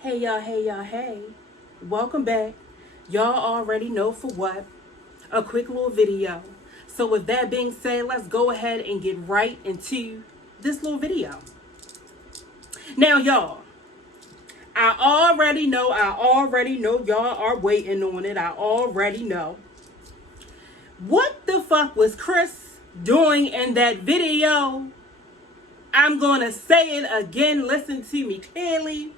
Hey y'all, hey y'all, hey. Welcome back. Y'all already know for what. A quick little video. So with that being said, let's go ahead and get right into this little video. Now y'all, I already know y'all are waiting on it. I already know. What the fuck was Chris doing in that video? I'm gonna say it again. Listen to me clearly.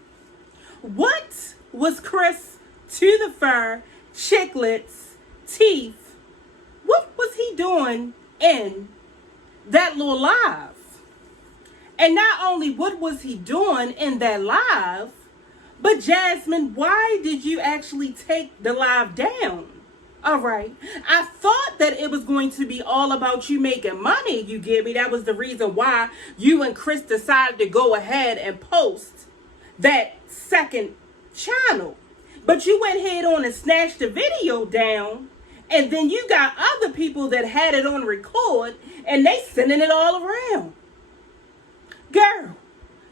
What was Chris to the fur, chiclets, teeth? What was he doing in that little live? And not only what was he doing in that live, but Jasmine, why did you actually take the live down? All right. I thought that it was going to be all about you making money, you get me? That was the reason why you and Chris decided to go ahead and post that second channel. But you went ahead on and snatched the video down, and then you got other people that had it on record, and they sending it all around. Girl,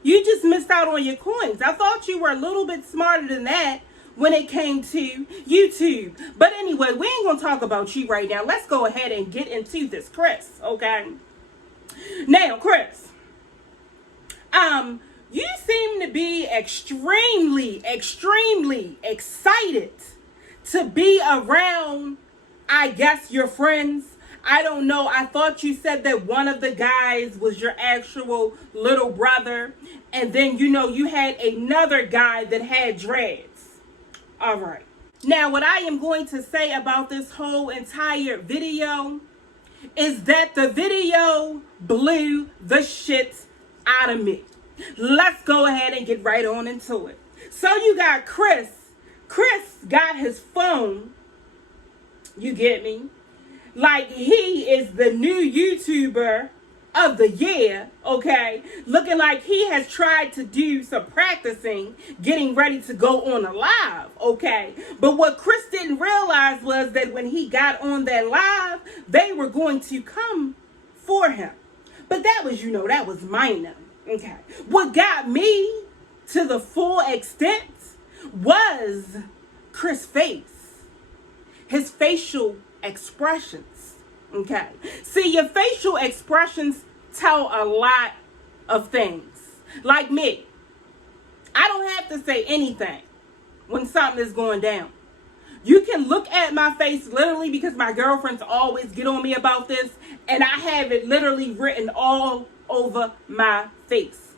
you just missed out on your coins. I thought you were a little bit smarter than that when it came to YouTube. But anyway, we ain't gonna talk about you right now. Let's go ahead and get into this, Chris, okay? Now, Chris, you seem to be extremely excited to be around, I guess, your friends. I don't know. I thought you said that one of the guys was your actual little brother. And then, you had another guy that had dreads. All right. Now, what I am going to say about this whole entire video is that the video blew the shit out of me. Let's go ahead and get right on into it. So you got Chris. Chris got his phone. You get me? Like he is the new YouTuber of the year, okay? Looking like he has tried to do some practicing, getting ready to go on a live, okay? But what Chris didn't realize was that when he got on that live, they were going to come for him. But that was, that was minor, okay? What got me to the full extent was Chris' face, his facial expressions, okay? See, your facial expressions tell a lot of things. Like me, I don't have to say anything when something is going down. You can look at my face literally, because my girlfriends always get on me about this, and I have it literally written all over my face.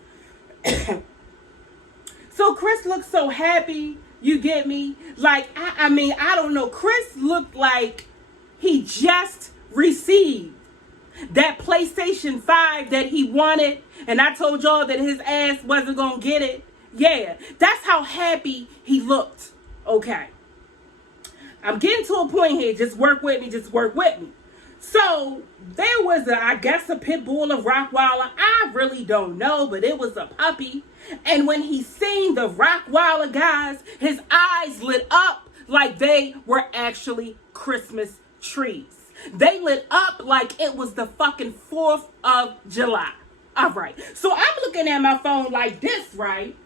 So Chris looks so happy, you get me? Like, I don't know. Chris looked like he just received that PlayStation 5 that he wanted, and I told y'all that his ass wasn't gonna get it. Yeah, that's how happy he looked, okay? I'm getting to a point here. Just work with me. So there was I guess a pit bull of Rottweiler. I really don't know, but it was a puppy. And when he seen the Rottweiler guys, his eyes lit up like they were actually Christmas trees. They lit up like it was the fucking 4th of July. All right. So I'm looking at my phone like this, right?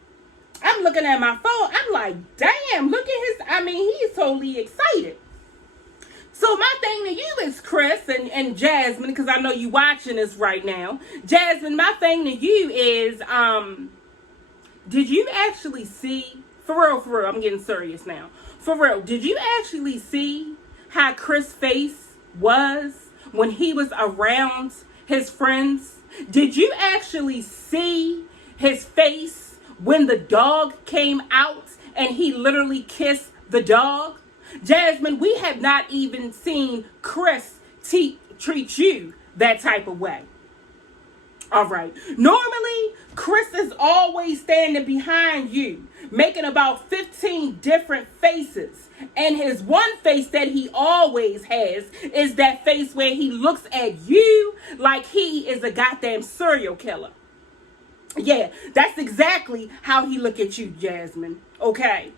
I'm looking at my phone. I'm like, damn, look at he's totally excited. So my thing to you is, Chris and Jasmine, because I know you watching this right now. Jasmine, my thing to you is, did you actually see, for real, I'm getting serious now. For real, did you actually see how Chris' face was when he was around his friends? Did you actually see his face when the dog came out and he literally kissed the dog? Jasmine, we have not even seen Chris treat you that type of way. All right. Normally, Chris is always standing behind you, making about 15 different faces. And his one face that he always has is that face where he looks at you like he is a goddamn serial killer. Yeah, that's exactly how he look at you, Jasmine. Okay.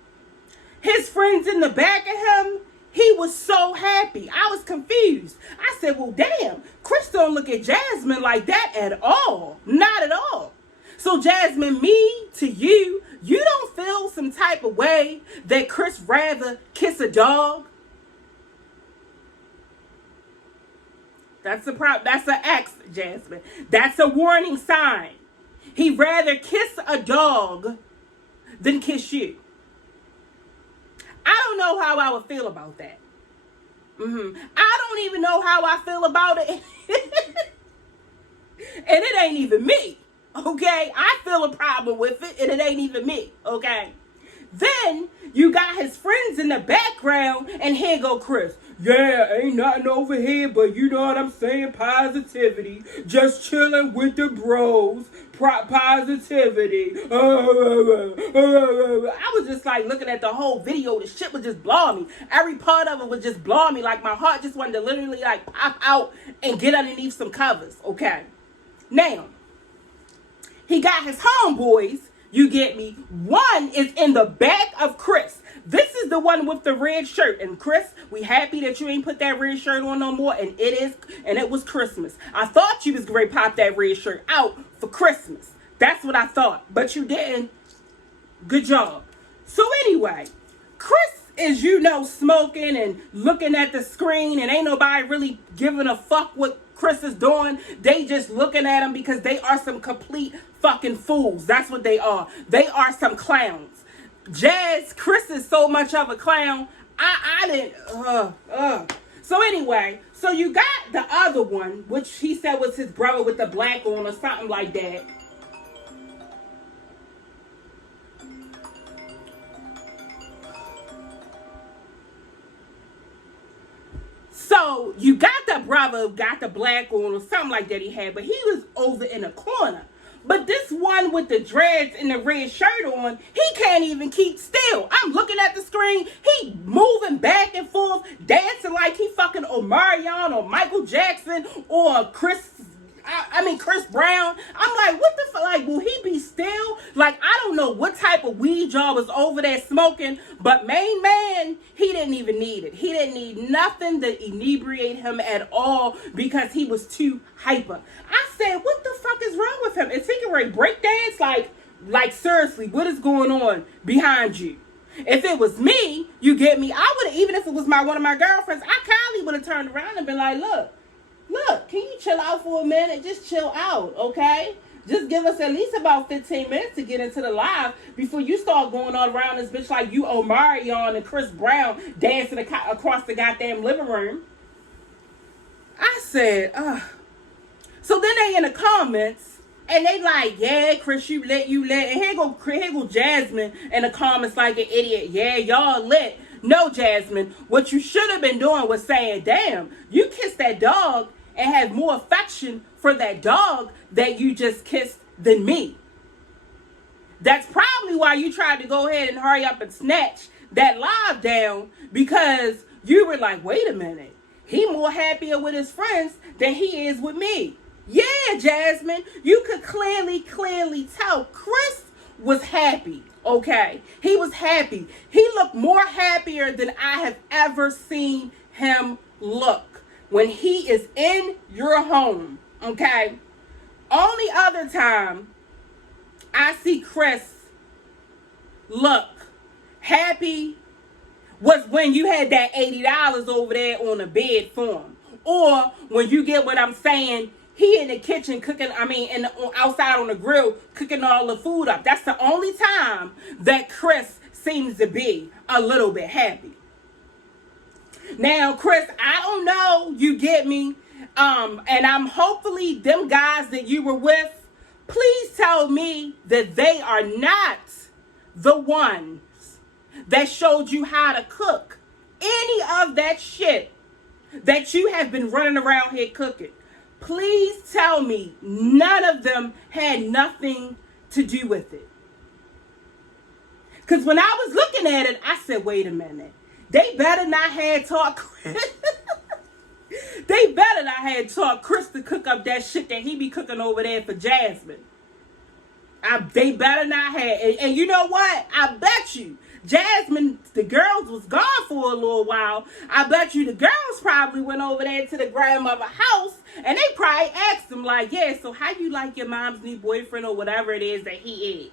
His friends in the back of him, he was so happy. I was confused. I said, well, damn, Chris don't look at Jasmine like that at all. Not at all. So, Jasmine, me to you, you don't feel some some type of way that Chris rather kiss a dog? That's a That's an X, Jasmine. That's a warning sign. He'd rather kiss a dog than kiss you. I don't know how I would feel about that. I don't even know how I feel about it. And it ain't even me. Okay? I feel a problem with it, and it ain't even me. Okay? Then you got his friends in the background, and here go Chris. Yeah, ain't nothing over here, but you know what I'm saying? Positivity. Just chilling with the bros. Positivity. I was just like looking at the whole video. The shit was just blowing me. Every part of it was just blowing me. Like my heart just wanted to literally like pop out and get underneath some covers. Okay. Now, he got his homeboys. You get me? One is in the back of Chris. This is the one with the red shirt. And Chris, we happy that you ain't put that red shirt on no more. And it was Christmas. I thought you was going to pop that red shirt out for Christmas. That's what I thought. But you didn't. Good job. So anyway, Chris is, smoking and looking at the screen. And ain't nobody really giving a fuck what Chris is doing. They just looking at him because they are some complete fucking fools. That's what they are. They are some clowns. Chris is so much of a clown. I didn't. So anyway, so you got the other one, which he said was his brother with the black on or something like that. So you got the brother, got the black on or something like that he had, but he was over in a corner. But this one with the dreads and the red shirt on, he can't even keep still. I'm looking at the screen. He moving back and forth, dancing like he fucking Omarion or Michael Jackson or Chris Brown. I'm like, what the fuck? Like, will he be still? Like, I don't know what type of weed y'all was over there smoking, but main man, he didn't even need it. He didn't need nothing to inebriate him at all because he was too hyper. I said, what the fuck is wrong with him? Is he getting break dance? Like seriously, what is going on behind you? If it was me, you get me, I would have, even if it was one of my girlfriends, I kindly would have turned around and been like, look, can you chill out for a minute? Just chill out, okay? Just give us at least about 15 minutes to get into the live before you start going all around this bitch like you Omarion and Chris Brown dancing across the goddamn living room. I said, So then they in the comments, and they like, yeah, Chris, you lit. And here go Jasmine in the comments like an idiot. Yeah, y'all lit. No, Jasmine, what you should have been doing was saying, damn, you kissed that dog and have more affection for that dog that you just kissed than me. That's probably why you tried to go ahead and hurry up and snatch that live down, because you were like, wait a minute, he more happier with his friends than he is with me. Yeah, Jasmine, you could clearly tell Chris was happy. Okay, he was happy. He looked more happier than I have ever seen him look when he is in your home. Okay, only other time I see Chris look happy was when you had that $80 over there on the bed for him, or when you get what I'm saying. He in the kitchen cooking, outside on the grill, cooking all the food up. That's the only time that Chris seems to be a little bit happy. Now, Chris, I don't know, you get me? And I'm hopefully them guys that you were with, please tell me that they are not the ones that showed you how to cook any of that shit that you have been running around here cooking. Please tell me none of them had nothing to do with it. Because when I was looking at it, I said, wait a minute. They better not have taught Chris. They better not have taught Chris to cook up that shit that he be cooking over there for Jasmine. They better not have. And you know what? I bet you Jasmine, the girls was gone for a little while. I bet you the girls probably went over there to the grandmother's house and they probably asked him like, yeah, so how you like your mom's new boyfriend or whatever it is that he is?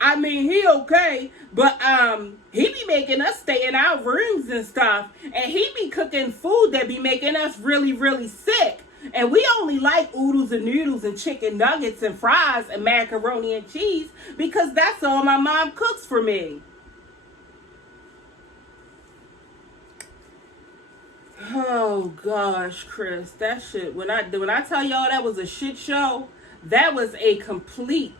I mean, he okay, but he be making us stay in our rooms and stuff, and he be cooking food that be making us really, really sick. And we only like oodles and noodles and chicken nuggets and fries and macaroni and cheese because that's all my mom cooks for me. Oh gosh, Chris, that shit. When I tell y'all that was a shit show, that was a complete,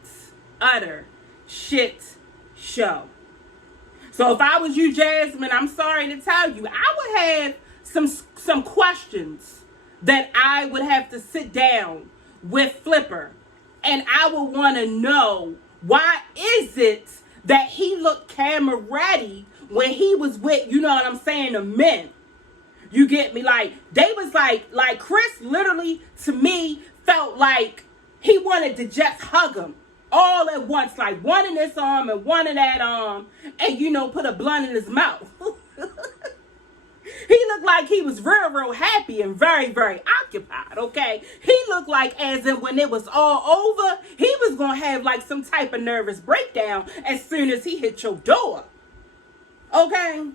utter shit show. So if I was you, Jasmine, I'm sorry to tell you, I would have some questions that I would have to sit down with Flipper, and I would want to know, why is it that he looked camera ready when he was with, you know what I'm saying, the men? You get me? Like, they was like Chris literally, to me, felt like he wanted to just hug him all at once, like one in this arm and one in that arm, and, you know, put a blunt in his mouth. He looked like he was real, real happy and very, very occupied, okay? He looked like, as in when it was all over, he was going to have like some type of nervous breakdown as soon as he hit your door, okay?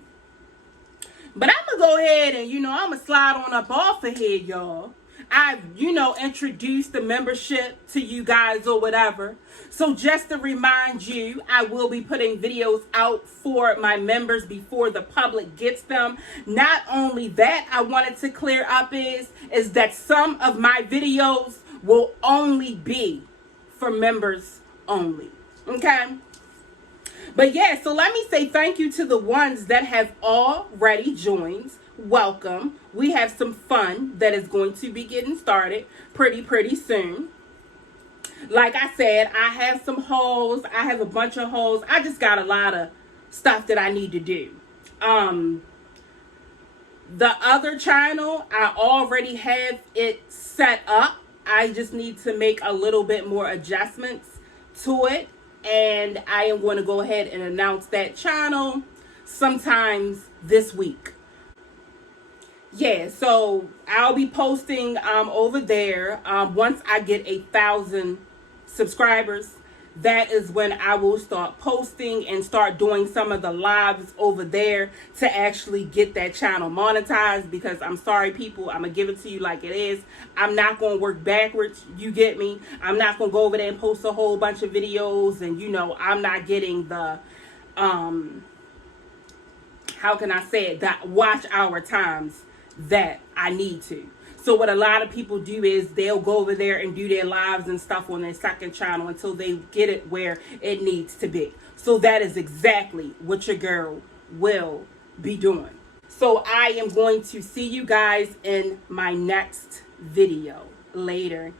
But I'm going to go ahead and, you know, I'm going to slide on up off of here, y'all. I've, you know, introduced the membership to you guys or whatever. So just to remind you, I will be putting videos out for my members before the public gets them. Not only that, I wanted to clear up is that some of my videos will only be for members only. Okay? But yeah, so let me say thank you to the ones that have already joined. Welcome. We have some fun that is going to be getting started pretty soon. Like I said, I have some hauls. I have a bunch of hauls. I just got a lot of stuff that I need to do. The other channel, I already have it set up. I just need to make a little bit more adjustments to it. And I am going to go ahead and announce that channel sometimes this week. Yeah, so I'll be posting over there once I get 1,000 subscribers. That is when I will start posting and start doing some of the lives over there to actually get that channel monetized. Because I'm sorry, people, I'm going to give it to you like it is. I'm not going to work backwards. You get me? I'm not going to go over there and post a whole bunch of videos. And, you know, I'm not getting the, how can I say it, that watch hour times that I need to. So what a lot of people do is they'll go over there and do their lives and stuff on their second channel until they get it where it needs to be. So that is exactly what your girl will be doing. So I am going to see you guys in my next video later.